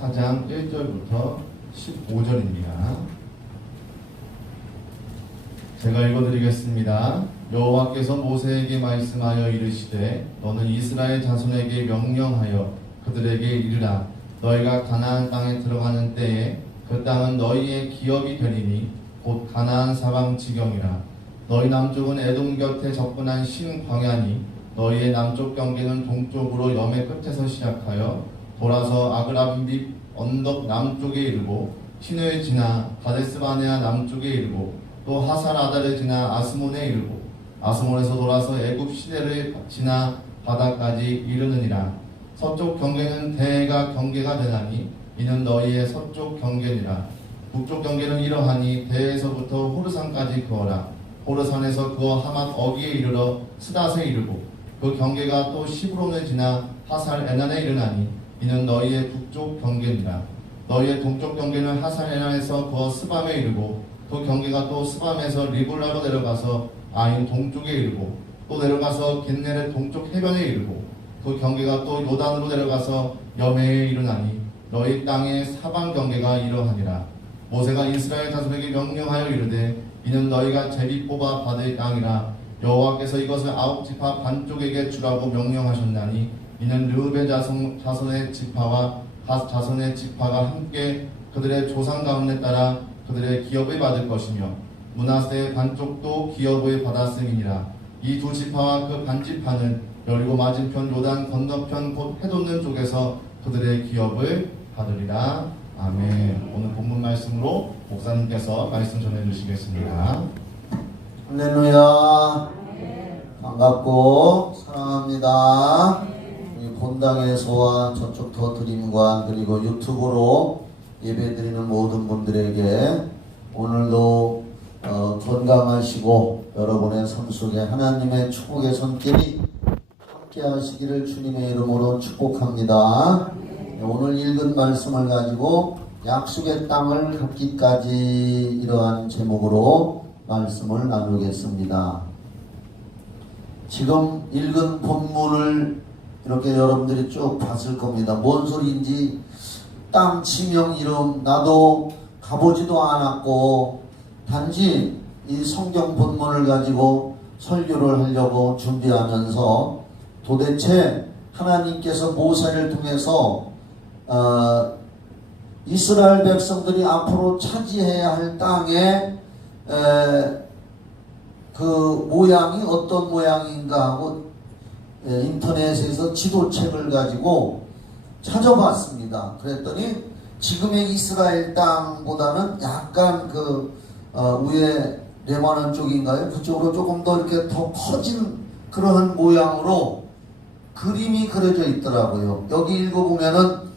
4장 1절부터 15절입니다. 제가 읽어드리겠습니다. 여호와께서 모세에게 말씀하여 이르시되 너는 이스라엘 자손에게 명령하여 그들에게 이르라. 너희가 가나안 땅에 들어가는 때에 그 땅은 너희의 기업이 되리니 곧 가나안 사방 지경이라. 너희 남쪽은 에돔 곁에 접근한 신광야니 너희의 남쪽 경계는 동쪽으로 염의 끝에서 시작하여 돌아서 아그라빈 언덕 남쪽에 이르고 시내에 지나 가데스바네아 남쪽에 이르고 또 하살 아달에 지나 아스몬에 이르고 아스몬에서 돌아서 애굽 시내를 지나 바다까지 이르느니라. 서쪽 경계는 대해가 경계가 되나니 이는 너희의 서쪽 경계니라. 북쪽 경계는 이러하니 대해에서부터 호르산까지 그어라. 호르산에서 그어 하맛 어기에 이르러 스닷에 이르고 그 경계가 또 시브론을 지나 하살 에난에 이르나니 이는 너희의 북쪽 경계니라. 너희의 동쪽 경계는 하살 에난에서 그어 스밤에 이르고 그 경계가 또 스밤에서 리블라로 내려가서 아인 동쪽에 이르고 또 내려가서 겟넬의 동쪽 해변에 이르고 그 경계가 또 요단으로 내려가서 여메에 이르나니 너희 땅의 사방 경계가 이러하니라. 모세가 이스라엘 자손에게 명령하여 이르되 이는 너희가 제비 뽑아 받을 땅이라. 여호와께서 이것을 아홉 지파 반쪽에게 주라고 명령하셨나니 이는 르우벤 자손의 지파와 갓 자손의 지파가 함께 그들의 조상 가문에 따라 그들의 기업을 받을 것이며 므낫세의 반쪽도 기업을 받았음이니라. 이 두 지파와 그 반지파는 여리고 맞은편 요단 건너편 곧 해돋는 쪽에서 그들의 기업을 받으리라. 아멘. 오늘 본문 말씀으로 목사님께서 말씀 전해주시겠습니다. 할렐루야. 반갑고 사랑합니다. 본당에서와 저쪽 더 드림관 그리고 유튜브로 예배드리는 모든 분들에게 오늘도 건강하시고 여러분의 삶 속에 하나님의 축복의 손길이 함께 하시기를 주님의 이름으로 축복합니다. 오늘 읽은 말씀을 가지고 약속의 땅을 갖기까지 이러한 제목으로 말씀을 나누겠습니다. 지금 읽은 본문을 이렇게 여러분들이 쭉 봤을 겁니다. 뭔 소리인지 땅 지명 이름 나도 가보지도 않았고 단지 이 성경 본문을 가지고 설교를 하려고 준비하면서 도대체 하나님께서 모세를 통해서 이스라엘 백성들이 앞으로 차지해야 할 땅의 그 모양이 어떤 모양인가 하고 인터넷에서 지도책을 가지고 찾아봤습니다. 그랬더니 지금의 이스라엘 땅보다는 약간 위에 레바논 쪽인가요? 그쪽으로 조금 더 이렇게 더 커진 그러한 모양으로 그림이 그려져 있더라고요. 여기 읽어보면은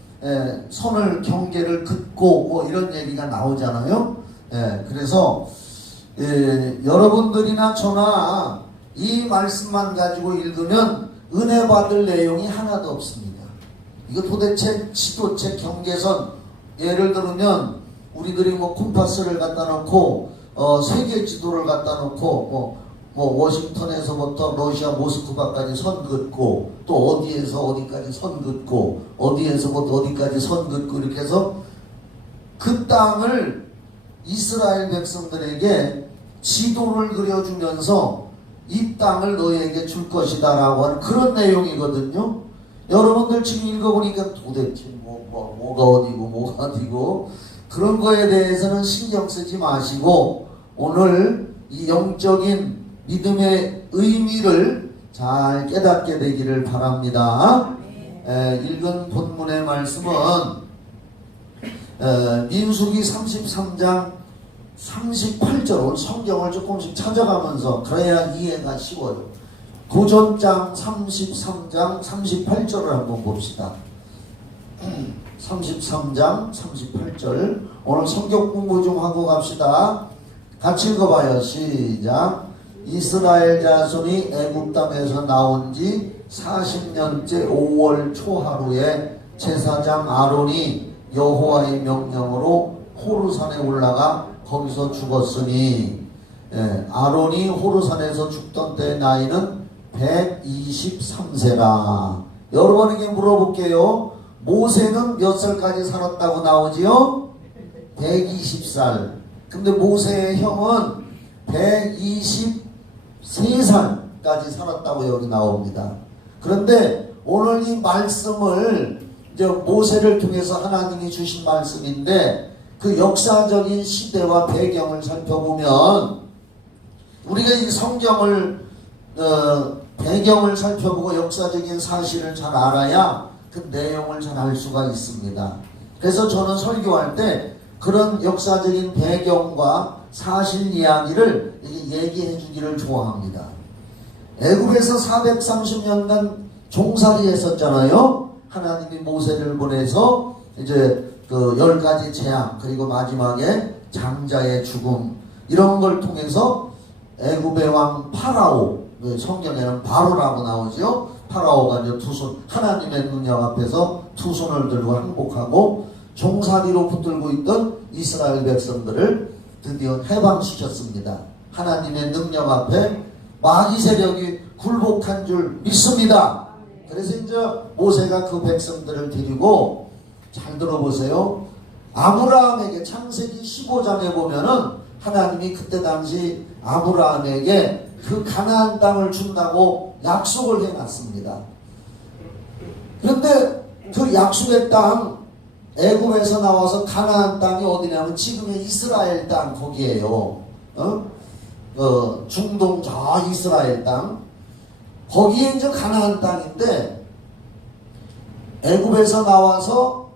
선을 경계를 긋고 뭐 이런 얘기가 나오잖아요. 그래서 여러분들이나 저나 이 말씀만 가지고 읽으면 은혜 받을 내용이 하나도 없습니다. 이거 도대체 지도책 경계선 예를 들면 우리들이 뭐 콤파스를 갖다 놓고 세계 지도를 갖다 놓고 뭐 워싱턴에서부터 러시아 모스크바까지 선 긋고 또 어디에서 어디까지 선 긋고 어디에서부터 어디까지 선 긋고 이렇게 해서 그 땅을 이스라엘 백성들에게 지도를 그려주면서 이 땅을 너희에게 줄 것이다 라고 하는 그런 내용이거든요. 여러분들 지금 읽어보니까 도대체 뭐가 어디고 뭐가 어디고 그런 거에 대해서는 신경 쓰지 마시고 오늘 이 영적인 믿음의 의미를 잘 깨닫게 되기를 바랍니다. 읽은 본문의 말씀은 민수기 33장 38절 성경을 조금씩 찾아가면서 그래야 이해가 쉬워요. 도전장 33장 38절을 한번 봅시다. 33장 38절 오늘 성경 공부 좀 하고 갑시다. 같이 읽어봐요. 시작. 이스라엘 자손이 애굽 땅에서 나온 지 40년째 5월 초하루에 제사장 아론이 여호와의 명령으로 호르산에 올라가 거기서 죽었으니 아론이 호르산에서 죽던 때 나이는 123세라. 여러분에게 물어볼게요. 모세는 몇 살까지 살았다고 나오지요? 120살. 근데 모세의 형은 123살까지 살았다고 여기 나옵니다. 그런데 오늘 이 말씀을 이제 모세를 통해서 하나님이 주신 말씀인데 그 역사적인 시대와 배경을 살펴보면 우리가 이 성경을 배경을 살펴보고 역사적인 사실을 잘 알아야 그 내용을 잘 알 수가 있습니다. 그래서 저는 설교할 때 그런 역사적인 배경과 사실 이야기를 얘기해 주기를 좋아합니다. 애굽에서 430년간 종살이 했었잖아요. 하나님이 모세를 보내서 이제 그 10가지 재앙 그리고 마지막에 장자의 죽음 이런 걸 통해서 애굽의 왕 파라오, 성경에는 바로라고 나오죠. 파라오가 이제 두 손, 하나님의 능력 앞에서 두 손을 들고 항복하고 종살이로 붙들고 있던 이스라엘 백성들을 드디어 해방시켰습니다. 하나님의 능력 앞에 마귀 세력이 굴복한 줄 믿습니다. 그래서 이제 모세가 그 백성들을 데리고 잘 들어보세요. 아브라함에게 창세기 15장에 보면은 하나님이 그때 당시 아브라함에게 그 가나안 땅을 준다고 약속을 해놨습니다. 그런데 그 약속의 땅 애굽에서 나와서 가나안 땅이 어디냐면 지금의 이스라엘 땅 거기에요. 중동 저 이스라엘 땅 거기에 이제 가나안 땅인데 애굽에서 나와서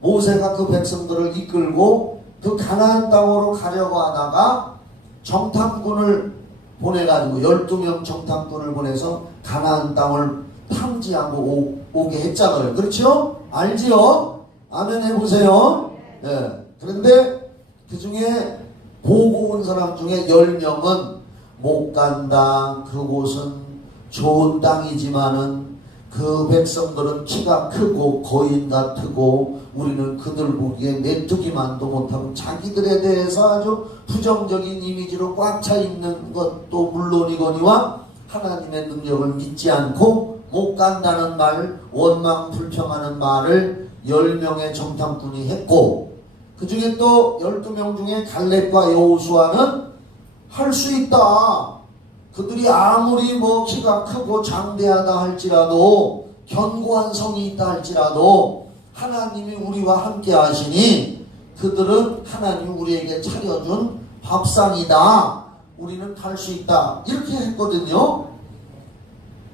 모세가 그 백성들을 이끌고 그 가나안 땅으로 가려고 하다가 정탐꾼을 보내가지고 12명 정탐꾼을 보내서 가나안 땅을 탐지하고 오게 했잖아요. 그렇죠? 알지요? 아멘 해보세요. 네. 그런데 그 중에 보고 온 사람 중에 10명은 못 간다. 그곳은 좋은 땅이지만은 그 백성들은 키가 크고 거인 같고 우리는 그들 보기에 메뚜기만도 못하고 자기들에 대해서 아주 부정적인 이미지로 꽉 차 있는 것도 물론이거니와 하나님의 능력을 믿지 않고 못 간다는 말, 원망 불평하는 말을 10명의 정탐꾼이 했고 그 중에 또 12명 중에 갈렙과 여호수아는 할 수 있다. 그들이 아무리 뭐 키가 크고 장대하다 할지라도 견고한 성이 있다 할지라도 하나님이 우리와 함께 하시니 그들은 하나님이 우리에게 차려준 밥상이다. 우리는 갈 수 있다. 이렇게 했거든요.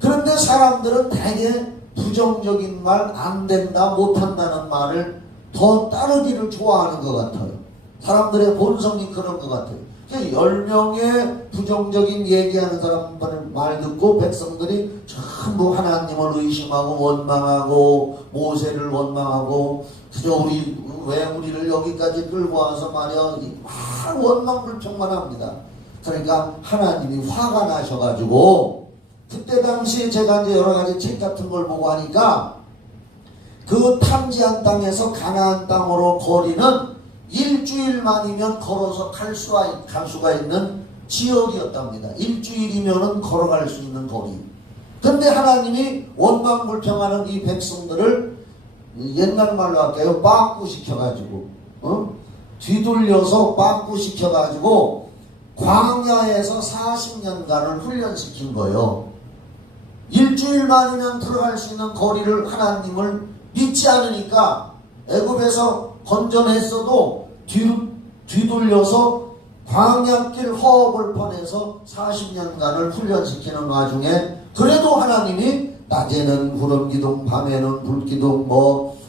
그런데 사람들은 대개 부정적인 말, 안 된다, 못한다는 말을 더 따르기를 좋아하는 것 같아요. 사람들의 본성이 그런 것 같아요. 10명의 부정적인 얘기하는 사람들 말 듣고 백성들이 전부 하나님을 의심하고 원망하고 모세를 원망하고 그저 왜 우리를 여기까지 끌고 와서 말이야 막 원망 불평만 합니다. 그러니까 하나님이 화가 나셔가지고 그때 당시 제가 이제 여러 가지 책 같은 걸 보고 하니까 그 탐지한 땅에서 가나안 땅으로 거리는 일주일만이면 걸어서 갈 수가 있는 지역이었답니다. 일주일이면은 걸어갈 수 있는 거리. 그런데 하나님이 원망불평하는 이 백성들을 옛날 말로 할까요? 빠꾸시켜가지고 뒤돌려서 빠꾸시켜가지고 광야에서 40년간을 훈련시킨 거예요. 일주일만이면 들어갈 수 있는 거리를 하나님을 믿지 않으니까 애굽에서 건져냈어도 뒤돌려서 광야길 허허벌판에서 40년간을 훈련시키는 와중에 그래도 하나님이 낮에는 구름기둥 밤에는 불기둥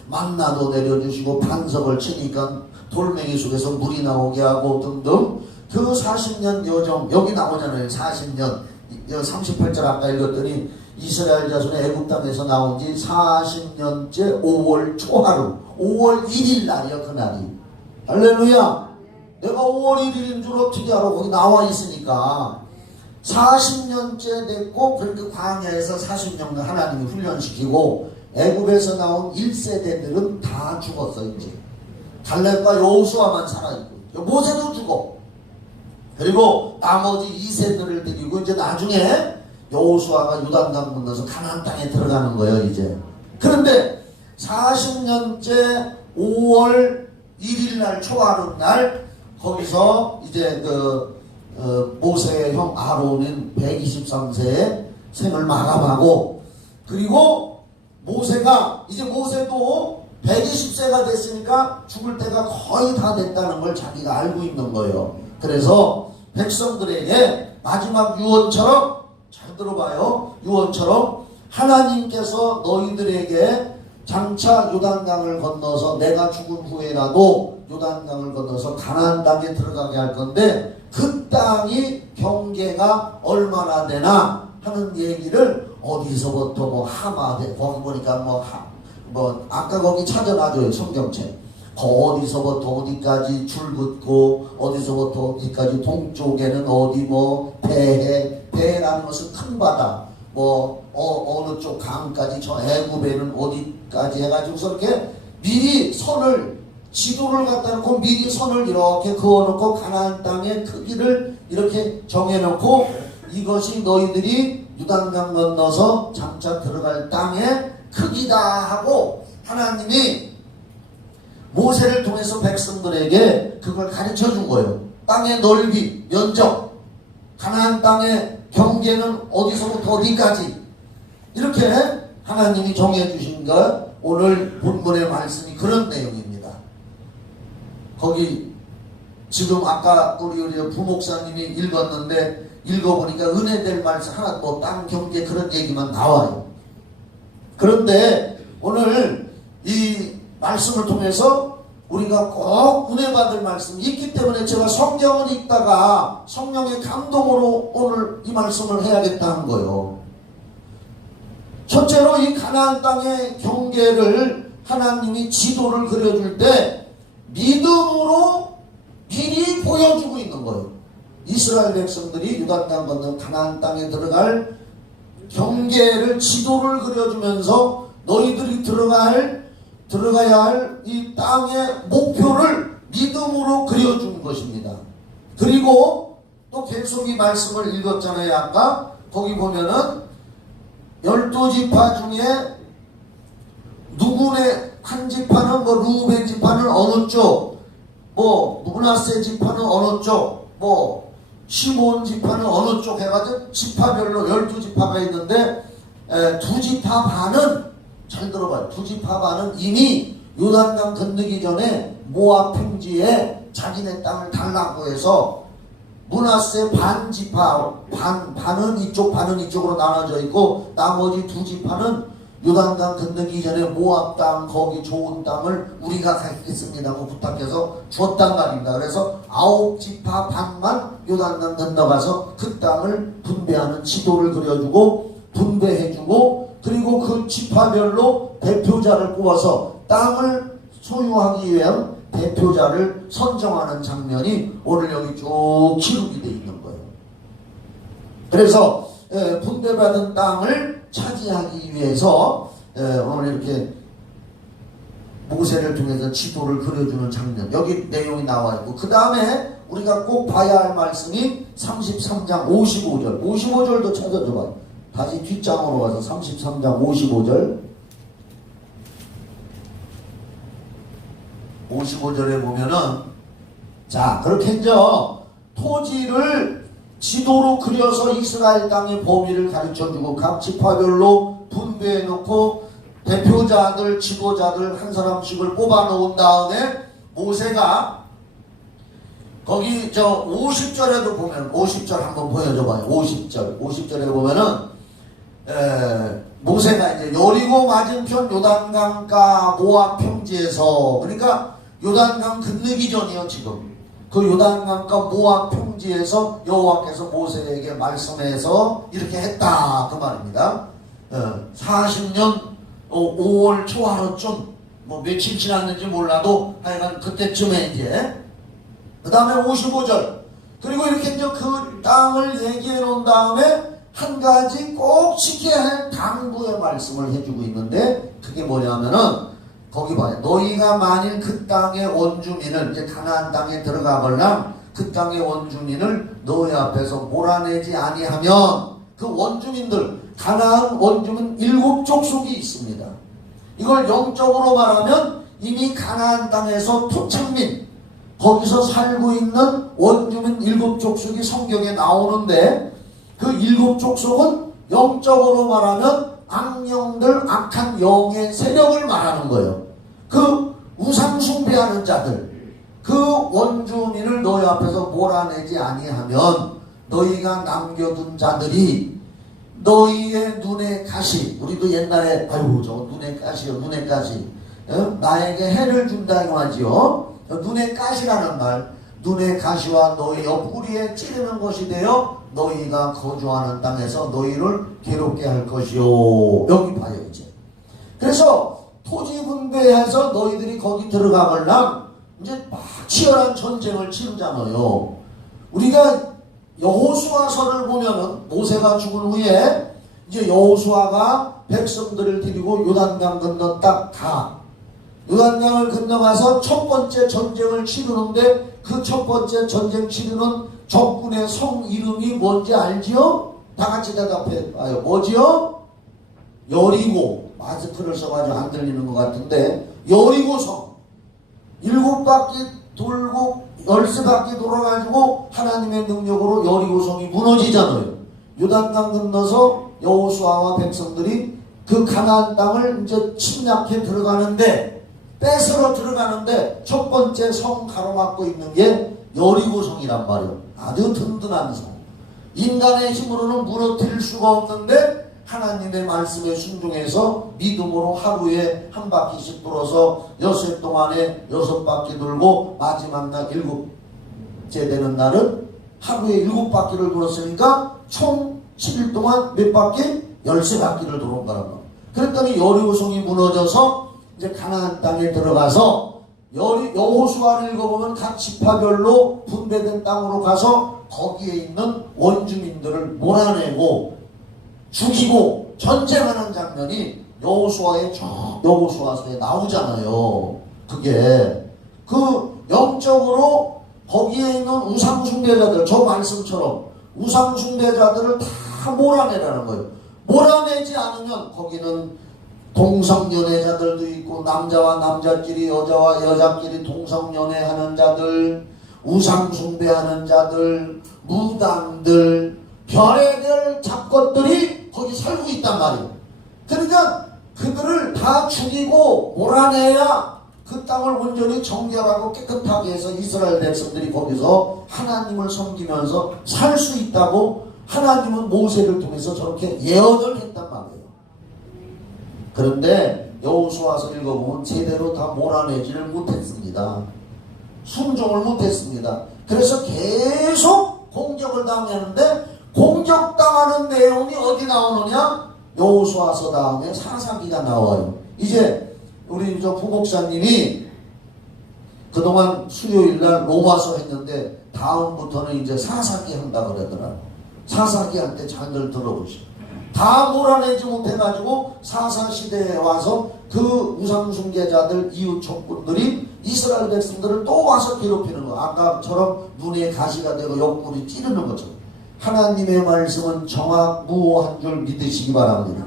만나도 내려주시고 반석을 치니까 돌멩이 속에서 물이 나오게 하고 등등 그 40년 여정 여기 나오잖아요. 40년 38절 아까 읽었더니 이스라엘 자손이 애굽 땅에서 나온 지 40년째 5월 초하루 5월 1일 날이야. 그날이 할렐루야. 내가 5월 1일인 줄 어떻게 알아? 거기 나와 있으니까 40년째 됐고 그렇게 광야에서 40년간 하나님이 훈련시키고 애굽에서 나온 1세대들은 다 죽었어. 이제 갈렙과 여호수아만 살아있고 모세도 죽어. 그리고 나머지 2세들을 데리고 이제 나중에 여호수아가 요단강 건너서 가나안 땅에 들어가는 거예요. 이제 그런데 40년째 5월 1일 날 초하룻 날 거기서 이제 모세의 형 아론은 123세에 생을 마감하고, 그리고 모세가 이제 모세도 120세가 됐으니까 죽을 때가 거의 다 됐다는 걸 자기가 알고 있는 거예요. 그래서 백성들에게 마지막 유언처럼, 잘 들어봐요, 유언처럼 하나님께서 너희들에게 장차 요단강을 건너서 내가 죽은 후에라도 요단강을 건너서 가나안 땅에 들어가게 할 건데 그 땅이 경계가 얼마나 되나 하는 얘기를 어디서부터 뭐 하마대 거기 보니까 뭐 아까 거기 찾아놔줘요, 성경책. 어디서부터 어디까지 줄긋고 어디서부터 어디까지, 동쪽에는 어디 뭐 배해라는 것은 큰 바다, 뭐 어느 쪽 강까지, 저 애굽에는 어디까지 해가지고서 이렇게 미리 선을, 지도를 갖다 놓고 미리 선을 이렇게 그어놓고 가나안 땅의 크기를 이렇게 정해놓고 이것이 너희들이 요단강 건너서 장차 들어갈 땅의 크기다 하고 하나님이 모세를 통해서 백성들에게 그걸 가르쳐 준 거예요. 땅의 넓이, 면적, 가나안 땅의 경계는 어디서부터 어디까지, 이렇게 하나님이 정해 주신 것, 오늘 본문의 말씀이 그런 내용입니다. 거기 지금 아까 우리 부목사님이 읽었는데 읽어보니까 은혜될 말씀 하나, 뭐 땅 경계 그런 얘기만 나와요. 그런데 오늘 이 말씀을 통해서 우리가 꼭 은혜 받을 말씀이 있기 때문에 제가 성경을 읽다가 성령의 감동으로 오늘 이 말씀을 해야겠다는 거예요. 첫째로 이 가나안 땅의 경계를 하나님이 지도를 그려줄 때 믿음으로 미리 보여주고 있는 거예요. 이스라엘 백성들이 요단강 건너 가나안 땅에 들어갈 경계를, 지도를 그려주면서 너희들이 들어가야 할 이 땅의 목표를 믿음으로 그려준 것입니다. 그리고 또 계속 이 말씀을 읽었잖아요. 아까 거기 보면은 12지파 중에 누구네 한 지파는 뭐 루벤 지파는 어느 쪽, 뭐 므낫세 지파는 어느 쪽, 뭐 시몬 지파는 어느 쪽 해가지고 지파별로 12지파가 있는데 두 지파 반은, 잘 들어봐요, 두 지파 반은 이미 요단강 건너기 전에 모압 평지에 자기네 땅을 달라고 해서 므낫세 반 지파 반은 이쪽 반은 이쪽으로 나눠져 있고 나머지 두 지파는 요단강 건너기 전에 모압 땅, 거기 좋은 땅을 우리가 갖겠습니다고 부탁해서 줬단 말입니다. 그래서 9지파 반만 요단강 건너가서 그 땅을 분배하는 지도를 그려주고 분배해주고, 그리고 그 지파별로 대표자를 뽑아서 땅을 소유하기 위한 대표자를 선정하는 장면이 오늘 여기 쭉 기록이 되어 있는 거예요. 그래서 분배받은 땅을 차지하기 위해서 오늘 이렇게 모세를 통해서 지도를 그려주는 장면, 여기 내용이 나와 있고, 그 다음에 우리가 꼭 봐야 할 말씀이 33장 55절 55절도 찾아줘봐요. 다시 뒷장으로 가서 33장 55절에 보면은, 자, 그렇게 이제 토지를 지도로 그려서 이스라엘 땅의 범위를 가르쳐주고 각 지파별로 분배해놓고 대표자들, 지도자들 한 사람씩을 뽑아놓은 다음에 모세가 거기 50절에도 보면, 50절 한번 보여줘봐요. 50절에 보면은 모세가 이제 여리고 맞은편 요단강가 모압 평지에서, 그러니까 요단강 건너기 전이요, 지금 그 요단강가 모압 평지에서 여호와께서 모세에게 말씀해서 이렇게 했다, 그 말입니다. 40년 5월 초하루쯤, 뭐 며칠 지났는지 몰라도 하여간 그때쯤에 이제, 그 다음에 55절, 그리고 이렇게 이제 그 땅을 얘기해 놓은 다음에 한 가지 꼭 지켜야 할 당부의 말씀을 해주고 있는데, 그게 뭐냐면은 거기 봐요. 너희가 만일 그 땅의 원주민을, 이제 가나안 땅에 들어가거나 그 땅의 원주민을 너희 앞에서 몰아내지 아니하면, 그 원주민들, 가나안 원주민 7족속이 있습니다. 이걸 영적으로 말하면 이미 가나안 땅에서 토착민, 거기서 살고 있는 원주민 7족속이 성경에 나오는데 그 7족속은 영적으로 말하면 악령들, 악한 영의 세력을 말하는 거예요. 그 우상숭배하는 자들, 그 원주민을 너희 앞에서 몰아내지 아니하면 너희가 남겨둔 자들이 너희의 눈의 가시, 우리도 옛날에 아유 저거 눈의 가시요 눈의 가시, 나에게 해를 준다고 하지요. 눈의 가시라는 말, 눈의 가시와 너희 옆구리에 찌르는 것이 되어 너희가 거주하는 땅에서 너희를 괴롭게 할 것이요. 여기 봐요 이제. 그래서 토지 분배해서 너희들이 거기 들어가걸랑 이제 막 치열한 전쟁을 치르잖아요. 우리가 여호수아서를 보면은 모세가 죽은 후에 이제 여호수아가 백성들을 데리고 요단강 건너 딱 가. 요단강을 건너가서 첫 번째 전쟁을 치르는데 그 첫 번째 전쟁 치르는 적군의 성 이름이 뭔지 알지요? 다 같이 대답해 봐요. 뭐지요? 여리고. 마스크를 써가지고 안 들리는 것 같은데 여리고성. 7바퀴 돌고 13바퀴 돌아가지고 하나님의 능력으로 여리고성이 무너지잖아요. 요단강 건너서 여호수아와 백성들이 그 가나안 땅을 이제 침략해 들어가는데 뺏으러 들어가는데 첫 번째 성 가로막고 있는 게 여리고성이란 말이에요. 아주 든든한 성. 인간의 힘으로는 무너뜨릴 수가 없는데 하나님의 말씀에 순종해서 믿음으로 하루에 한 바퀴씩 돌아서 여섯 동안에 6바퀴 돌고 마지막 날 7째 되는 날은 하루에 7바퀴를 돌았으니까 총 7일 동안 몇 바퀴? 13바퀴를 도는 거라고. 그랬더니 여리고성이 무너져서 이제 가나안 땅에 들어가서 여호수아를 읽어보면 각 지파별로 분배된 땅으로 가서 거기에 있는 원주민들을 몰아내고 죽이고 전쟁하는 장면이 여호수아서에 나오잖아요. 그게 그 영적으로 거기에 있는 우상숭배자들, 저 말씀처럼 우상숭배자들을 다 몰아내라는 거예요. 몰아내지 않으면 거기는 동성연애자들도 있고 남자와 남자끼리 여자와 여자끼리 동성연애하는 자들, 우상숭배하는 자들, 무당들, 별의별 잡것들이 거기 살고 있단 말이에요. 그러니까 그들을 다 죽이고 몰아내야 그 땅을 온전히 정결하고 깨끗하게 해서 이스라엘 백성들이 거기서 하나님을 섬기면서 살 수 있다고 하나님은 모세를 통해서 저렇게 예언을 했단 말이에요. 그런데 여호수아서 읽어보면 제대로 다 몰아내지를 못했습니다. 순종을 못했습니다. 그래서 계속 공격을 당하는데 공격당하는 내용이 어디 나오느냐? 여호수아서 다음에 사사기가 나와요. 이제 우리 저 부목사님이 그동안 수요일날 로마서 했는데 다음부터는 이제 사사기 한다 그러더라고. 사사기한테 잘 들어보시오. 다 몰아내지 못해가지고 사사시대에 와서 그 우상숭배자들 이웃 족군들이 이스라엘 백성들을 또 와서 괴롭히는 거. 아까처럼 눈에 가시가 되고 옆구리 찌르는 것처럼. 하나님의 말씀은 정확무한 줄 믿으시기 바랍니다.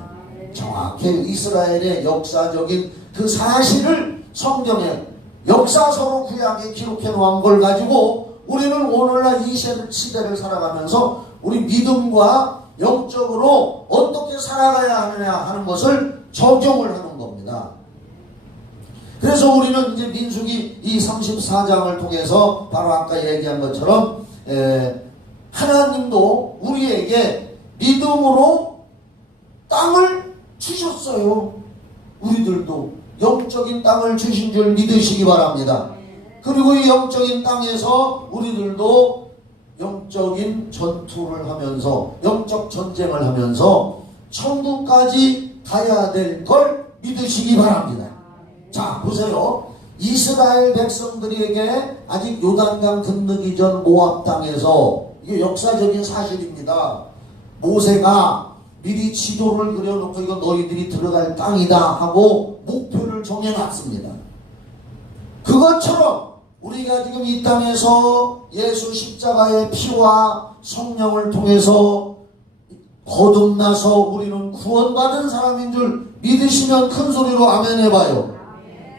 정확히 이스라엘의 역사적인 그 사실을 성경에 역사서로 구약에 기록해 놓은 걸 가지고 우리는 오늘날 이 시대를 살아가면서 우리 믿음과 영적으로 어떻게 살아가야 하느냐 하는 것을 적용을 하는 겁니다. 그래서 우리는 이제 민수기 이 34장을 통해서 바로 아까 얘기한 것처럼 하나님도 우리에게 믿음으로 땅을 주셨어요. 우리들도 영적인 땅을 주신 줄 믿으시기 바랍니다. 그리고 이 영적인 땅에서 우리들도 영적인 전투를 하면서 영적 전쟁을 하면서 천국까지 가야 될 걸 믿으시기 바랍니다. 자, 보세요. 이스라엘 백성들에게 아직 요단강 건너기 전 모압 땅에서, 이게 역사적인 사실입니다. 모세가 미리 지도를 그려놓고 이거 너희들이 들어갈 땅이다 하고 목표를 정해놨습니다. 그것처럼 우리가 지금 이 땅에서 예수 십자가의 피와 성령을 통해서 거듭나서 우리는 구원받은 사람인 줄 믿으시면 큰 소리로 아멘 해봐요.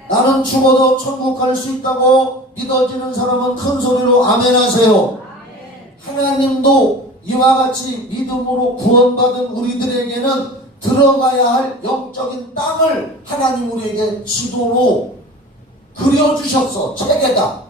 나는 죽어도 천국 갈 수 있다고 믿어지는 사람은 큰 소리로 아멘 하세요. 하나님도 이와 같이 믿음으로 구원받은 우리들에게는 들어가야 할 영적인 땅을 하나님 우리에게 지도로 그려주셨어. 책에다.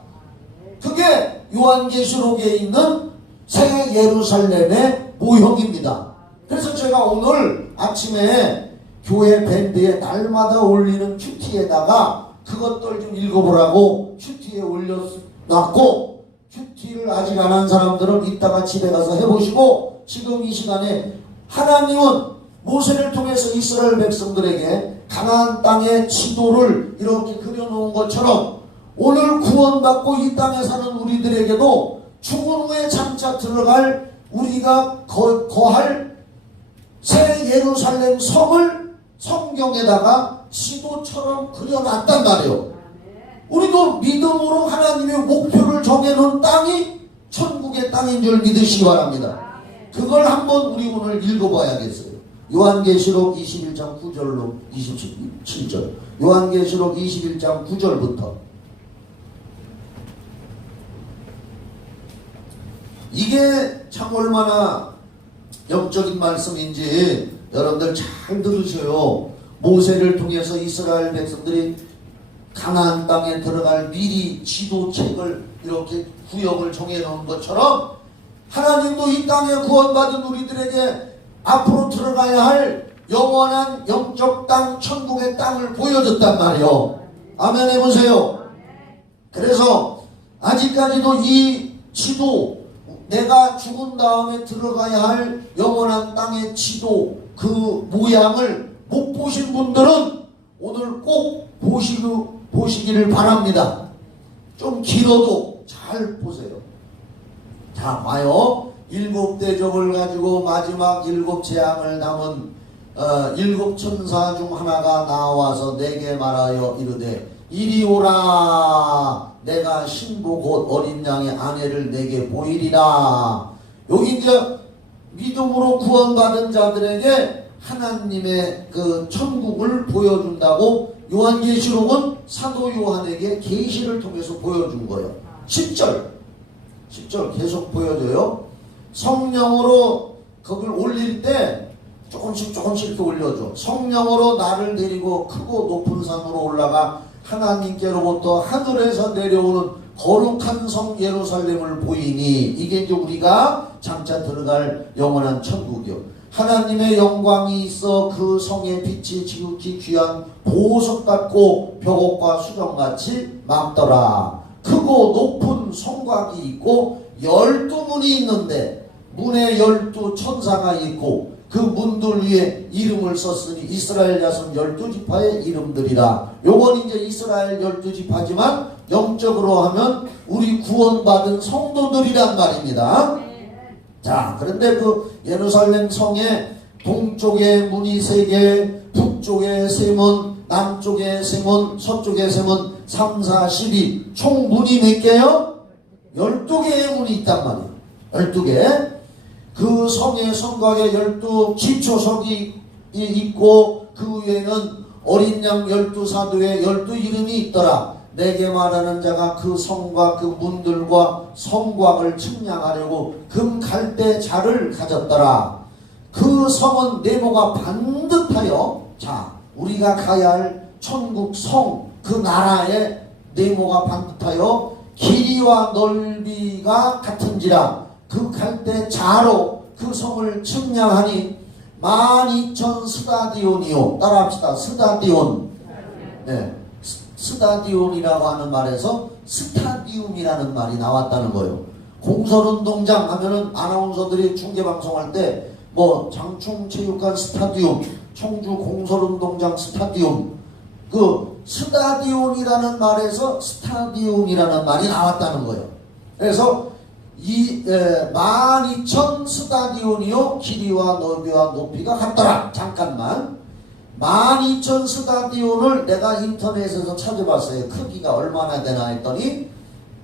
그게 요한계시록에 있는 새 예루살렘의 모형입니다. 그래서 제가 오늘 아침에 교회 밴드에 날마다 올리는 큐티에다가 그것들 좀 읽어보라고 큐티에 올려놨고, 큐티를 아직 안 한 사람들은 이따가 집에 가서 해보시고, 지금 이 시간에 하나님은 모세를 통해서 이스라엘 백성들에게 가나안 땅의 지도를 이렇게 그려놓은 것처럼 오늘 구원받고 이 땅에 사는 우리들에게도 죽은 후에 장차 들어갈 우리가 거할 새 예루살렘 성을 성경에다가 지도처럼 그려놨단 말이에요. 우리도 믿음으로 하나님의 목표를 정해놓은 땅이 천국의 땅인 줄 믿으시기 바랍니다. 그걸 한번 우리 오늘 읽어봐야겠어요. 요한계시록 21장 9절로 27절. 요한계시록 21장 9절부터. 이게 참 얼마나 영적인 말씀인지 여러분들 잘 들으셔요. 모세를 통해서 이스라엘 백성들이 가나안 땅에 들어갈 미리 지도책을 이렇게 구역을 정해놓은 것처럼 하나님도 이 땅에 구원받은 우리들에게 앞으로 들어가야 할 영원한 영적 땅, 천국의 땅을 보여줬단 말이요. 아멘 해보세요. 그래서 아직까지도 이 지도, 내가 죽은 다음에 들어가야 할 영원한 땅의 지도, 그 모양을 못 보신 분들은 오늘 꼭 보시기를 바랍니다. 좀 길어도 잘 보세요. 자, 봐요. 7대접을 가지고 마지막 7재앙을 남은 7천사 중 하나가 나와서 내게 말하여 이르되 이리 오라, 내가 신부 곧 어린 양의 아내를 내게 보이리라. 여기 이제 믿음으로 구원받은 자들에게 하나님의 그 천국을 보여준다고 요한계시록은 사도 요한에게 계시를 통해서 보여준 거예요. 10절 계속 보여줘요. 성령으로 그걸 올릴 때 조금씩 이렇게 올려줘. 성령으로 나를 데리고 크고 높은 산으로 올라가 하나님께로부터 하늘에서 내려오는 거룩한 성 예루살렘을 보이니, 이게 이제 우리가 장차 들어갈 영원한 천국이요. 하나님의 영광이 있어 그 성의 빛이 지극히 귀한 보석 같고 벽옥과 수정같이 맑더라. 크고 높은 성곽이 있고 12문이 있는데 문에 12천사가 있고 그 문들 위에 이름을 썼으니 이스라엘 자손 12지파의 이름들이라. 요건 이제 이스라엘 12지파지만 영적으로 하면 우리 구원받은 성도들이란 말입니다. 자, 그런데 그 예루살렘 성에 동쪽에 문이 3개, 북쪽에 3문, 남쪽에 3문, 서쪽에 3문, 3, 4, 12, 총 문이 몇 개요? 12개의 문이 있단 말이에요. 12개. 그 성의 성곽에 12기초석이 있고 그 위에는 어린 양 12사도의 12이름이 있더라. 내게 말하는 자가 그 성과 그 문들과 성곽을 측량하려고 금갈대 자를 가졌더라. 그 성은 네모가 반듯하여, 자, 우리가 가야 할 천국 성, 그 나라의 네모가 반듯하여 길이와 넓이가 같은지라. 그 갈대 자로 그 성을 측량하니 12,000 스타디온이요. 따라합시다. 스타디온. 네. 스타디온이라고 하는 말에서 스타디움이라는 말이 나왔다는 거예요. 공설운동장 하면은 아나운서들이 중계방송할 때 뭐 장충체육관 스타디움, 청주 공설운동장 스타디움, 그 스타디온이라는 말에서 스타디움이라는 말이 나왔다는 거예요. 그래서 이 12,000 스타디온이요 길이와 넓이와 높이가 같더라. 잠깐만, 12,000 스타디온을 내가 인터넷에서 찾아봤어요. 크기가 얼마나 되나 했더니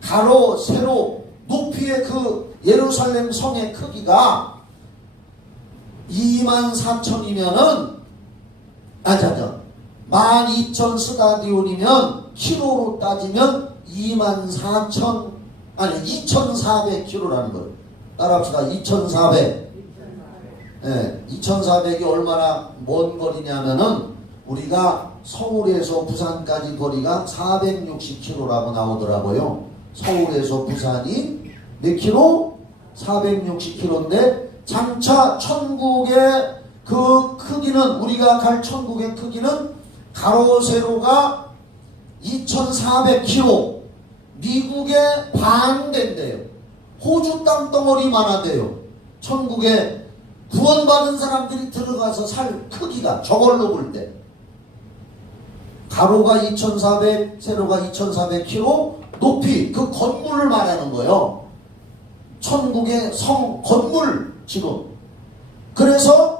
가로 세로 높이의 그 예루살렘 성의 크기가 24,000이면은 아자자 12,000 스타디온이면 키로로 따지면 2,400km라는 거예요. 따라합시다. 2,400. 네, 2,400이 얼마나 먼 거리냐면은 우리가 서울에서 부산까지 거리가 460km라고 나오더라고요. 서울에서 부산이 몇 킬로? 460km인데 장차 천국의 그 크기는, 우리가 갈 천국의 크기는 가로 세로가 2,400km, 미국의 반 된대요. 호주 땅덩어리만 하대요. 천국에 구원받은 사람들이 들어가서 살 크기가 저걸로 볼 때 가로가 2,400, 세로가 2,400km, 높이 그 건물을 말하는 거예요. 천국의 성 건물 지금. 그래서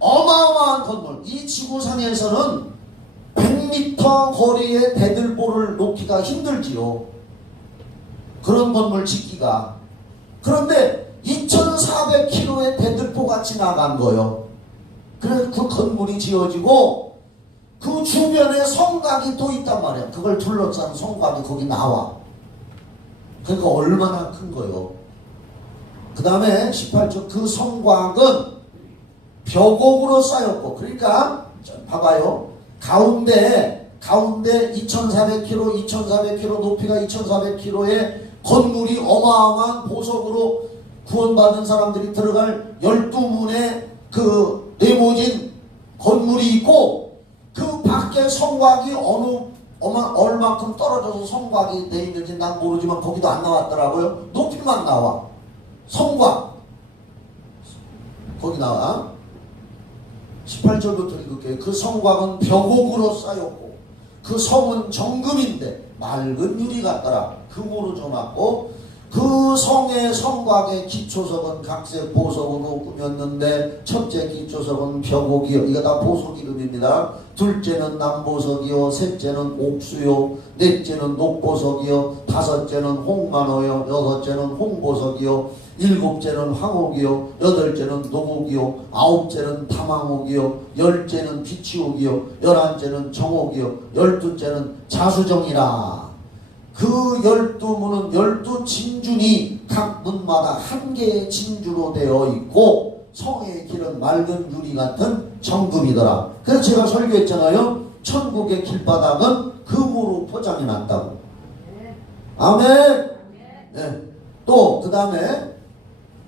어마어마한 건물. 이 지구상에서는 100m 거리의 대들보를 놓기가 힘들지요. 그런 건물 짓기가. 그런데 2,400km의 대들보같이 나간 거예요. 그래서 그 건물이 지어지고 그 주변에 성곽이 또 있단 말이야. 그걸 둘러싼 성곽이 거기 나와. 그러니까 얼마나 큰 거예요. 그 다음에 18절 그 성곽은 벽옥으로 쌓였고, 그러니까 봐봐요. 가운데 2,400km 높이가 2,400km의 건물이 어마어마한 보석으로 구원받은 사람들이 들어갈 12문의 그 네모진 건물이 있고, 그 밖에 성곽이 얼만큼 떨어져서 성곽이 돼 있는지 난 모르지만 거기도 안 나왔더라고요. 높이만 나와. 성곽 거기 나와. 18절부터 읽을게요. 그 성곽은 벽옥으로 쌓였고 그 성은 정금인데 맑은 유리 같더라. 금으로 줘놨고 그 성의 성곽의 기초석은 각색 보석으로 꾸몄는데 첫째 기초석은 벽옥이요. 이거 다 보석 이름입니다. 둘째는 남보석이요. 셋째는 옥수요. 넷째는 녹보석이요. 다섯째는 홍만호요. 여섯째는 홍보석이요. 일곱째는 황옥이요. 여덟째는 노옥이요. 아홉째는 담황옥이요. 열째는 비치옥이요. 열한째는 정옥이요. 열두째는 자수정이라. 그 12문은 12진준이 각 문마다 한 개의 진주로 되어 있고 성의 길은 맑은 유리 같은 정금이더라. 그래서 제가 설교했잖아요. 천국의 길바닥은 금으로 포장해 놨다고. 아멘. 네. 또 그 다음에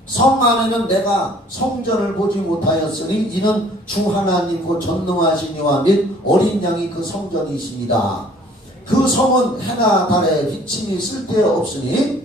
성 안에는 내가 성전을 보지 못하였으니 이는 주 하나님 그 전능하신 이와 및 어린 양이 그 성전이 있습니다. 그 성은 해나 달에 비침이 쓸데없으니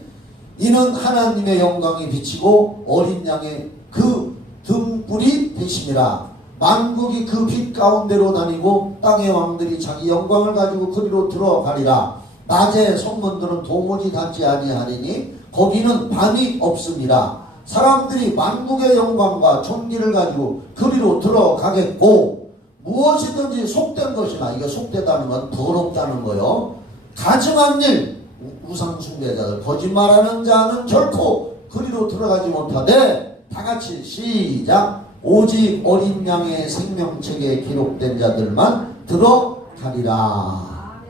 이는 하나님의 영광이 비치고 어린 양의 그 등불이 되심이라. 만국이 그 빛 가운데로 다니고 땅의 왕들이 자기 영광을 가지고 그리로 들어가리라. 낮에 성문들은 도무지 닿지 아니하리니 거기는 밤이 없습니다. 사람들이 만국의 영광과 존귀를 가지고 그리로 들어가겠고 무엇이든지 속된 것이나, 이게 속되다는 건 더럽다는 거요. 가증한 일, 우상 숭배자들, 거짓말하는 자는 결코 그리로 들어가지 못하되 다같이 시작. 오직 어린 양의 생명책에 기록된 자들만 들어가리라.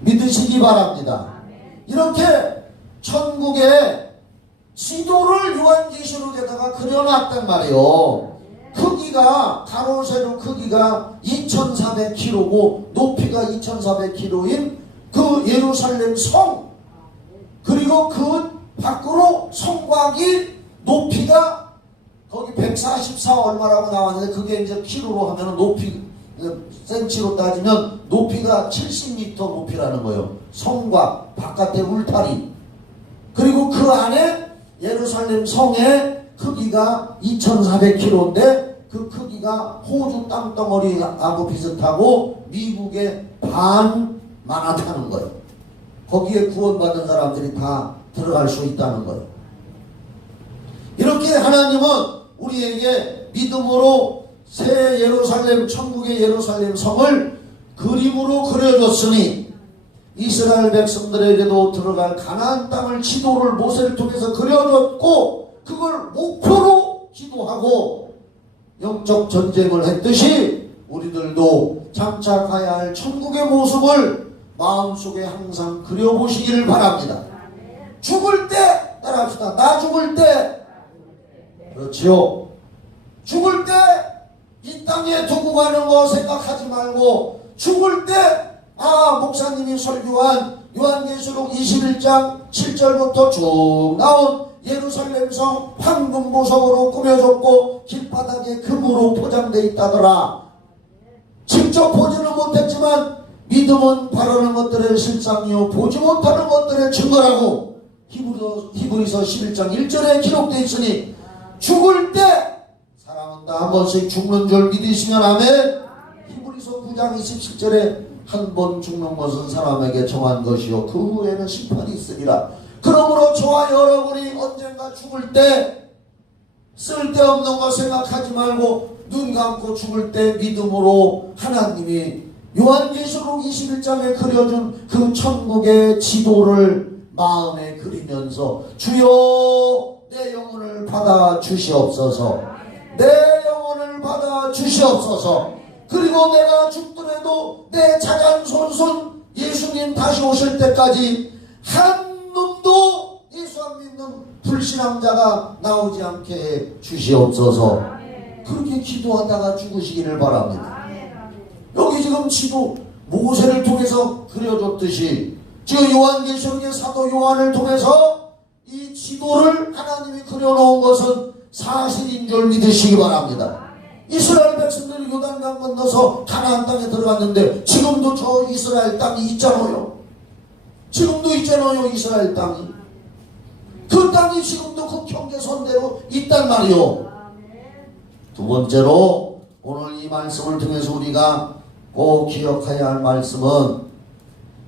믿으시기 바랍니다. 이렇게 천국의 지도를 요한계시록에다가 그려놨단 말이에요. 크기가 가로 세로 크기가 2,400km고 높이가 2,400km인 그 예루살렘 성, 그리고 그 밖으로 성곽이 높이가 거기 144 얼마라고 나왔는데 그게 이제 키로로 하면 높이 센치로 따지면 높이가 70m 높이라는 거예요. 성곽 바깥에 울타리. 그리고 그 안에 예루살렘 성의 크기가 2,400km인데 그 크기가 호주 땅덩어리하고 비슷하고 미국의 반만하다는 거예요. 거기에 구원받은 사람들이 다 들어갈 수 있다는 거예요. 이렇게 하나님은 우리에게 믿음으로 새 예루살렘, 천국의 예루살렘 성을 그림으로 그려줬으니 이스라엘 백성들에게도 들어갈 가나안 땅을 지도를 모세를 통해서 그려줬고 그걸 목표로 기도하고 영적 전쟁을 했듯이 우리들도 장착해야 할 천국의 모습을 마음속에 항상 그려보시기를 바랍니다. 죽을 때 따라합시다. 나 죽을 때, 그렇지요. 죽을 때 이 땅에 두고 가는 거 생각하지 말고 죽을 때 목사님이 설교한 요한계시록 21장 7절부터 쭉 나온 예루살렘 성 황금 보석으로 꾸며졌고 길바닥에 금으로 포장되어 있다더라. 직접 보지는 못했지만 믿음은 바라는 것들의 실상이요 보지 못하는 것들의 증거라고 히브리서 11장 1절에 기록되어 있으니 죽을 때 사람은 다 한 번씩 죽는 줄 믿으시면 아멘. 히브리서 9장 27절에 한 번 죽는 것은 사람에게 정한 것이요 그 후에는 심판이 있으리라. 그러므로 저와 여러분이 언젠가 죽을 때 쓸데없는 거 생각하지 말고 눈 감고 죽을 때 믿음으로 하나님이 요한계시록 21장에 그려준 그 천국의 지도를 마음에 그리면서 주여 내 영혼을 받아 주시옵소서. 내 영혼을 받아 주시옵소서. 그리고 내가 죽더라도 내 자장손손 예수님 다시 오실 때까지 한 놈도 예수 안 믿는 불신앙자가 나오지 않게 해 주시옵소서. 그렇게 기도하다가 죽으시기를 바랍니다. 여기 지금 지도 모세를 통해서 그려줬듯이 지금 요한계시록의 사도 요한을 통해서 이 지도를 하나님이 그려놓은 것은 사실인 줄 믿으시기 바랍니다. 이스라엘 백성들이 요단강 건너서 가나안 땅에 들어갔는데 지금도 저 이스라엘 땅이 있잖아요. 지금도 있잖아요. 이스라엘 땅이. 그 땅이 지금도 그 경계선대로 있단 말이요. 두 번째로 오늘 이 말씀을 통해서 우리가 꼭 기억해야 할 말씀은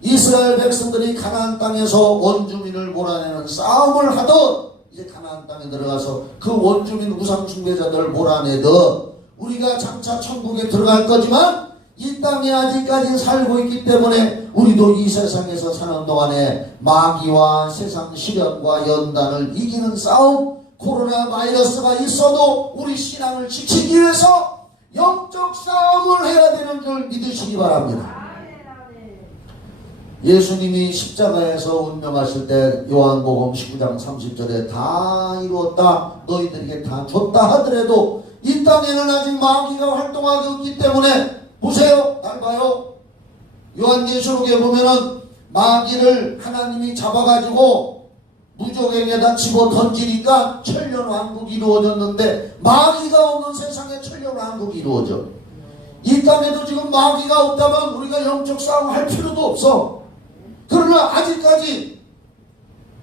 이스라엘 백성들이 가나안 땅에서 원주민을 몰아내는 싸움을 하듯 이제 가나안 땅에 들어가서 그 원주민 우상 숭배자들을 몰아내듯 우리가 장차 천국에 들어갈 거지만 이 땅에 아직까지 살고 있기 때문에 우리도 이 세상에서 사는 동안에 마귀와 세상 시련과 연단을 이기는 싸움, 코로나 바이러스가 있어도 우리 신앙을 지키기 위해서 영적 싸움을 해야 되는 줄 믿으시기 바랍니다. 예수님이 십자가에서 운명하실 때 요한복음 19장 30절에 다 이루었다 너희들에게 다 줬다 하더라도 이 땅에는 아직 마귀가 활동하고 있기 때문에 보세요. 날 봐요. 요한계시록에 보면은 마귀를 하나님이 잡아가지고 무적에게다 집어 던지니까 천년왕국이 이루어졌는데 마귀가 없는 세상에 천년왕국이 이루어져. 이 땅에도 지금 마귀가 없다면 우리가 영적 싸움 할 필요도 없어. 그러나 아직까지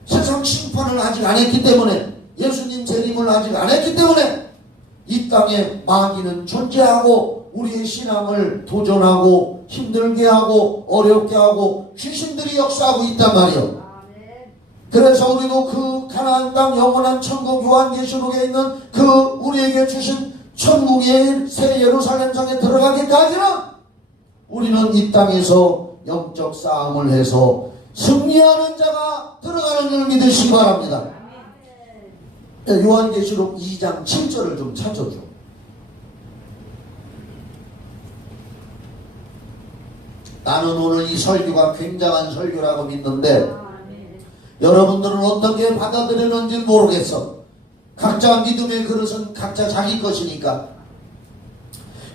세상 심판을 아직 안 했기 때문에 예수님 재림을 아직 안 했기 때문에 이 땅에 마귀는 존재하고 우리의 신앙을 도전하고 힘들게 하고 어렵게 하고 귀신들이 역사하고 있단 말이에요. 그래서 우리도 그 가나안 땅 영원한 천국 요한계시록에 있는 그 우리에게 주신 천국의 새 예루살렘 성에 들어가기까지는 우리는 이 땅에서 영적 싸움을 해서 승리하는 자가 들어가는 줄 믿으시기 바랍니다. 요한계시록 2장 7절을 좀 찾아줘. 나는 오늘 이 설교가 굉장한 설교라고 믿는데 여러분들은 어떻게 받아들이는지 모르겠어. 각자 믿음의 그릇은 각자 자기 것이니까.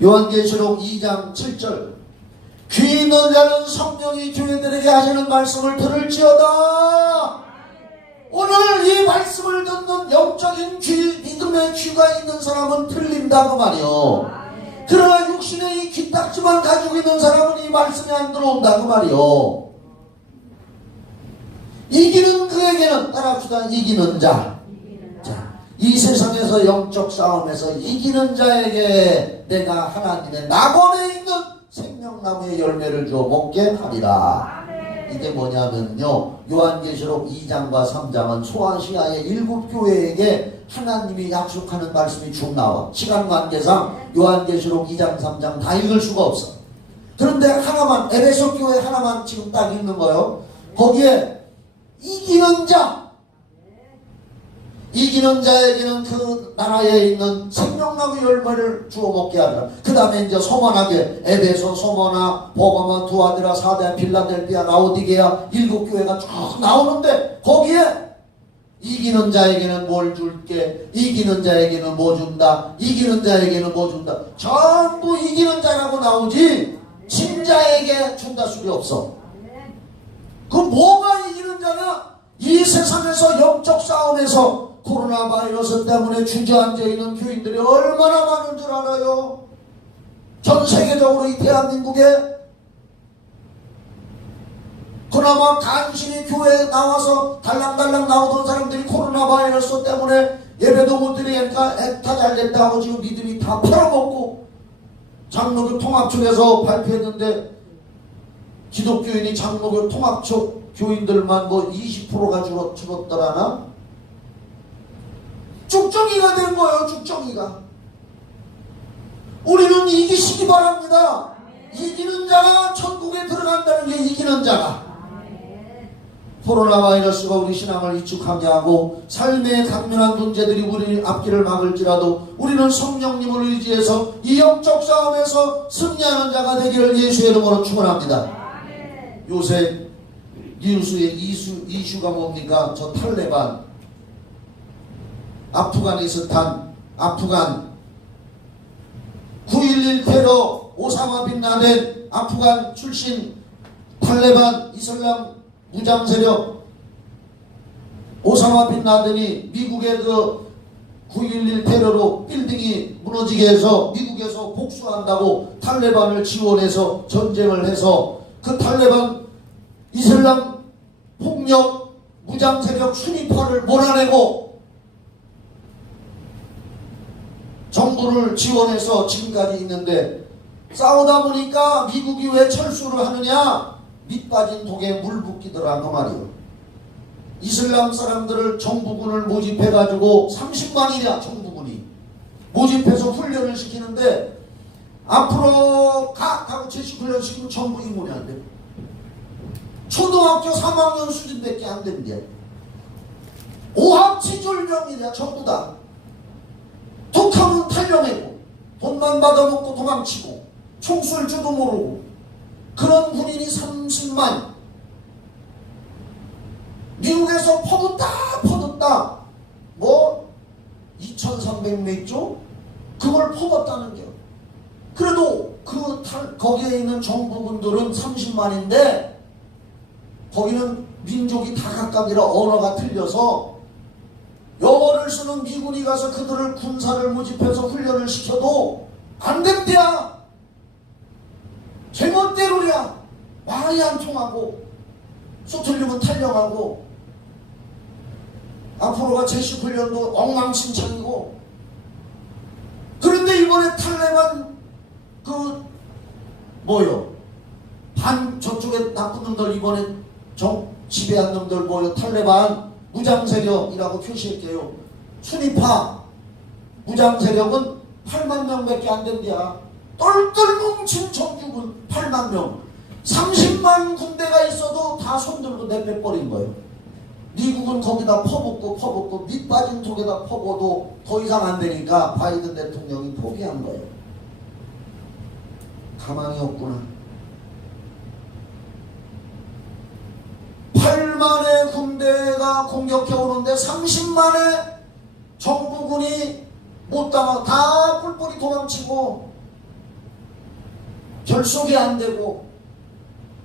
요한계시록 2장 7절 귀 있는 자는 성령이 교회들에게 하시는 말씀을 들을지어다. 오늘 이 말씀을 듣는 영적인 귀, 믿음의 귀가 있는 사람은 틀린다고 말이요. 그러나 육신의 이 귀딱지만 가지고 있는 사람은 이 말씀이 안 들어온다고 말이요. 이기는 그에게는 따라합시다. 이기는 자. 자, 이 세상에서 영적 싸움에서 이기는 자에게 내가 하나님의 낙원에 있는 생명나무의 열매를 주어 먹게 하리라. 이게 뭐냐면요, 요한계시록 2장과 3장은 소아시아의 7교회에게 하나님이 약속하는 말씀이 쭉 나와. 시간 관계상 요한계시록 2장 3장 다 읽을 수가 없어. 그런데 하나만, 에베소 교회 하나만 지금 딱 읽는 거예요. 거기에 이기는 자, 이기는 자에게는 그 나라에 있는 생명나무 열매를 주어 먹게 하리라. 그 다음에 이제 서만하게 에베소, 소모나, 보가마, 두아드라, 사대, 빌라델비아, 라오디게아 7교회가 쭉 나오는데 거기에 이기는 자에게는 뭘 줄게, 이기는 자에게는 뭐 준다, 이기는 자에게는 뭐 준다. 전부 이기는 자라고 나오지 진자에게 준다 소리 없어. 그 뭐가 이기는 자냐? 이 세상에서 영적 싸움에서 코로나 바이러스 때문에 주저앉아 있는 교인들이 얼마나 많은 줄 알아요? 전 세계적으로 이 대한민국에 그나마 간신히 교회에 나와서 달랑달랑 나오던 사람들이 코로나 바이러스 때문에 예배도 못 드리니까 다 잘됐다 하고 지금 믿음이 다 팔아먹고, 장로교 통합청에서 발표했는데 기독교인이 장로교 통합청 교인들만 뭐 20%가 줄었더라나? 쭉정이가 된 거예요. 쭉정이가. 우리는 이기시기 바랍니다. 이기는 자가 천국에 들어간다는 게 이기는 자가. 코로나 바이러스가 우리 신앙을 위축하게 하고 삶의 강렬한 문제들이 우리 앞길을 막을지라도 우리는 성령님을 의지해서 이 영적 싸움에서 승리하는 자가 되기를 예수의 이름으로 축원합니다. 요새 뉴스의 이슈가 뭡니까? 저 탈레반, 아프가니스탄, 아프간 9.11 테러, 오사마 빈 라덴, 아프간 출신 탈레반 이슬람 무장 세력, 오사마 빈 라덴이 미국의 그 9.11 테러로 빌딩이 무너지게 해서 미국에서 복수한다고 탈레반을 지원해서 전쟁을 해서 그 탈레반 이슬람 폭력 무장 세력 순위파를 몰아내고 정부를 지원해서 지금까지 있는데, 싸우다 보니까 미국이 왜 철수를 하느냐? 밑 빠진 독에 물 붓기더라 그 말이요. 이슬람 사람들을 정부군을 모집해가지고 30만이냐 정부군이 모집해서 훈련을 시키는데, 앞으로 하고 제식 훈련 시키면 전부 인문이 안 돼. 초등학교 3학년 수준밖에 안 된대. 오합지졸병이냐 전부 다. 독하면 탈령하고 돈만 받아먹고 도망치고 총 쏠 줄도 모르고 그런 군인이 30만. 미국에서 퍼붓다 뭐 2300몇 그걸 퍼붓다는 게. 그래도 거기에 있는 정부군들은 30만인데 거기는 민족이 다 각각이라 언어가 틀려서 영어를 쓰는 미군이 가서 그들을 군사를 모집해서 훈련을 시켜도 안 된대야. 제멋대로야. 말이 안 통하고 쏘틀리면 탈령하고 앞으로가 제식 훈련도 엉망진창이고. 그런데 이번에 탈레반 저쪽에 나쁜 놈들 이번에 지배한 놈들 탈레반 무장세력이라고 표시할게요. 순위파 무장세력은 8만 명밖에 안 된대야. 똘똘 뭉친 정규군 8만 명. 30만 군대가 있어도 다 손들고 내빼버린 거예요. 미국은 거기다 퍼붓고 밑 빠진 독에다 퍼부어도 더 이상 안 되니까 바이든 대통령이 포기한 거예요. 가망이 없구나. 8만의 군대가 공격해 오는데 30만의 정부군이 못 당하고 다 뿔뿔이 도망치고 결속이 안 되고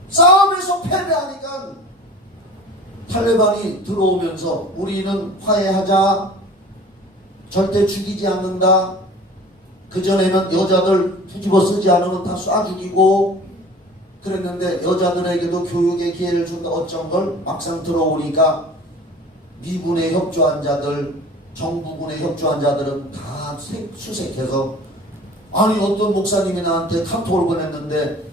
싸움에서 패배하니까 탈레반이 들어오면서 우리는 화해하자, 절대 죽이지 않는다, 그전에는 여자들 뒤집어 쓰지 않으면 다 쏴 죽이고 그랬는데 여자들에게도 교육의 기회를 준다 어쩐 걸 막상 들어오니까 미군에 협조한 자들, 정부군에 협조한 자들은 다 수색해서, 아니 어떤 목사님이 나한테 카톡을 보냈는데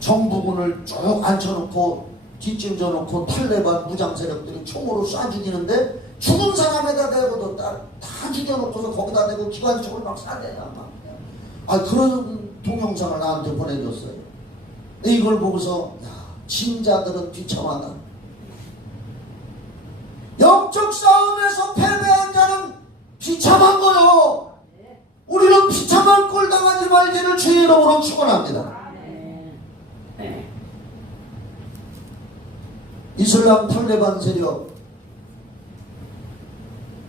정부군을 쭉 앉혀놓고 뒷짐져놓고 탈레반 무장세력들이 총으로 쏴 죽이는데 죽은 사람에다 대고도 다 죽여놓고서 거기다 대고 기관총을 막 쏴대냐 막. 그런 동영상을 나한테 보내줬어요. 이걸 보고서 진자들은 비참하다. 영적 싸움에서 패배한 자는 비참한 거요. 우리는 비참한 꼴 당하지 말기를 주의 이름으로 축원합니다. 이슬람 탈레반 세력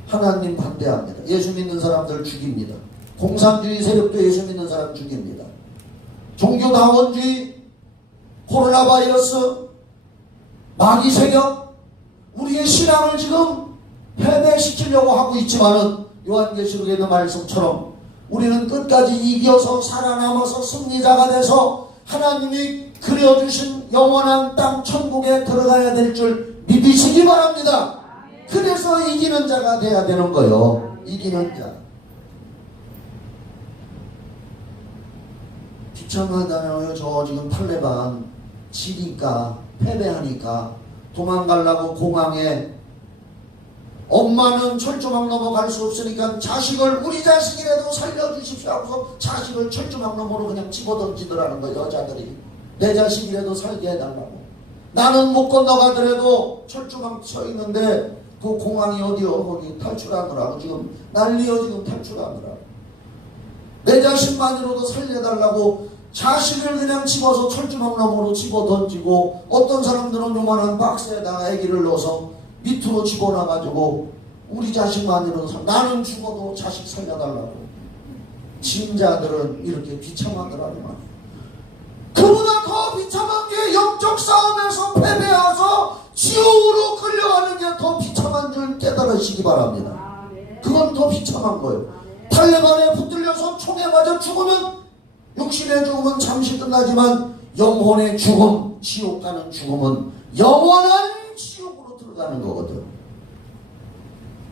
하나님 반대합니다. 예수 믿는 사람들 죽입니다. 공산주의 세력도 예수 믿는 사람 죽입니다. 종교다원주의, 코로나 바이러스, 마귀 세력, 우리의 신앙을 지금 패배시키려고 하고 있지만은 요한계시록에 있는 말씀처럼 우리는 끝까지 이겨서 살아남아서 승리자가 돼서 하나님이 그려주신 영원한 땅 천국에 들어가야 될 줄 믿으시기 바랍니다. 그래서 이기는 자가 돼야 되는 거요. 이기는 자. 비참하잖아요. 저 지금 탈레반 지니까 패배하니까 도망가려고 공항에 엄마는 철조망 넘어갈 수 없으니까 자식을 우리 자식이라도 살려주십시오 하고서 자식을 철조망 너머로 그냥 집어던지더라는 거예요. 여자들이 내 자식이라도 살게 해달라고. 나는 못 건너가더라도 철조망 쳐 있는데 그 공항이 어디요? 거기 탈출하느라고 지금 난리요. 지금 탈출하느라고. 내 자식만으로도 살려달라고 자식을 그냥 집어서 철조망 너머로 집어던지고 어떤 사람들은 요만한 박스에다가 아기를 넣어서 밑으로 집어넣어가지고 우리 자식만으로도 나는 죽어도 자식 살려달라고. 진자들은 이렇게 비참하더라는 말이에요. 그보다 더 비참한 게 영적 싸움에서 패배해서 지옥으로 끌려가는 게 더 비참한 줄 깨달으시기 바랍니다. 그건 더 비참한 거예요. 탈레반에 붙들려서 총에 맞아 죽으면 육신의 죽음은 잠시 끝나지만 영혼의 죽음, 지옥 가는 죽음은 영원한 지옥으로 들어가는 거거든.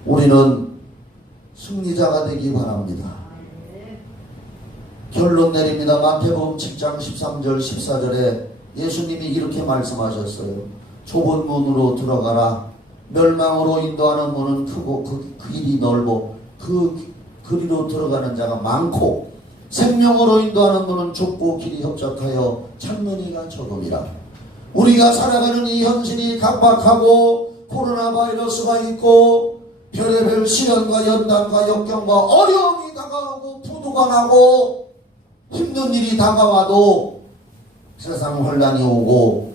우리는 승리자가 되기 바랍니다. 결론 내립니다. 마태복음 7장 13절 14절에 예수님이 이렇게 말씀하셨어요. 좁은 문으로 들어가라. 멸망으로 인도하는 문은 크고 그 길이 넓고 그 그리로 들어가는 자가 많고 생명으로 인도하는 문은 좁고 길이 협착하여 찾는 이가 적음이라. 우리가 살아가는 이 현실이 각박하고 코로나 바이러스가 있고 별의별 시련과 연단과 역경과 어려움이 다가오고 부도가 나고 힘든 일이 다가와도 세상 혼란이 오고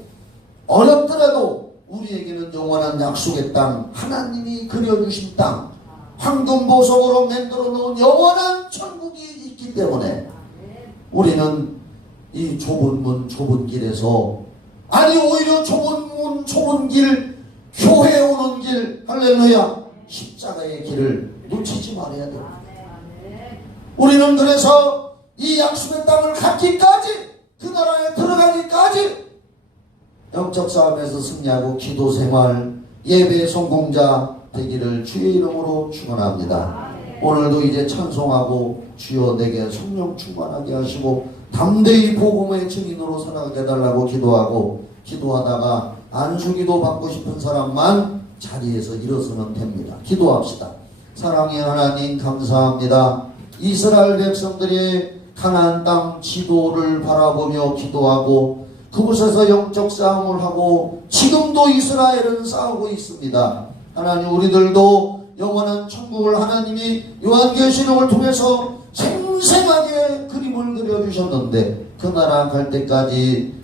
어렵더라도 우리에게는 영원한 약속의 땅, 하나님이 그려주신 땅, 황금보석으로 만들어 놓은 영원한 천국이 있기 때문에 우리는 이 좁은 문 좁은 길에서, 아니 오히려 좁은 문 좁은 길, 교회에 오는 길, 할렐루야, 십자가의 길을 놓치지 말아야 됩니다. 우리는 그래서 이 약속의 땅을 갖기까지, 그 나라에 들어가기까지 영적 싸움에서 승리하고 기도 생활, 예배 성공자 되기를 주의 이름으로 축원합니다. 오늘도 이제 찬송하고 주여 내게 성령 충만하게 하시고 담대히 복음의 증인으로 살아가게 해달라고 기도하고, 기도하다가 안수기도 받고 싶은 사람만 자리에서 일어서면 됩니다. 기도합시다. 사랑의 하나님 감사합니다. 이스라엘 백성들이 가나안 땅 지도를 바라보며 기도하고 그곳에서 영적 싸움을 하고 지금도 이스라엘은 싸우고 있습니다. 하나님, 우리들도 영원한 천국을 하나님이 요한계시록을 통해서 생생하게 그림을 그려주셨는데 그 나라 갈 때까지